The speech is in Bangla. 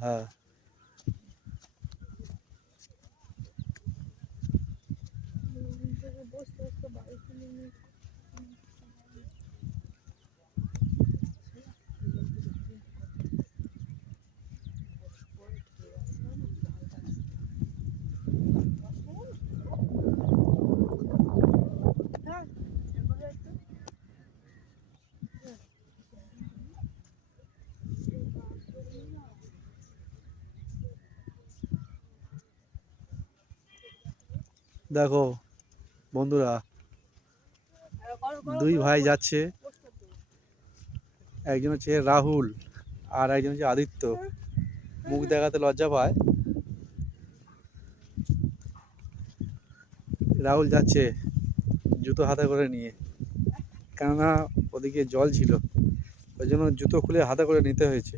হ্যাঁ দেখো বন্ধুরা, দুই ভাই যাচ্ছে, একজন হচ্ছে রাহুল আর একজন হচ্ছে আদিত্য। মুখ দেখাতে লজ্জা পায়। রাহুল যাচ্ছে জুতো হাতে করে নিয়ে, কেননা ওদিকে জল ছিল, ওই জন্য জুতো খুলে হাতে করে নিতে হয়েছে।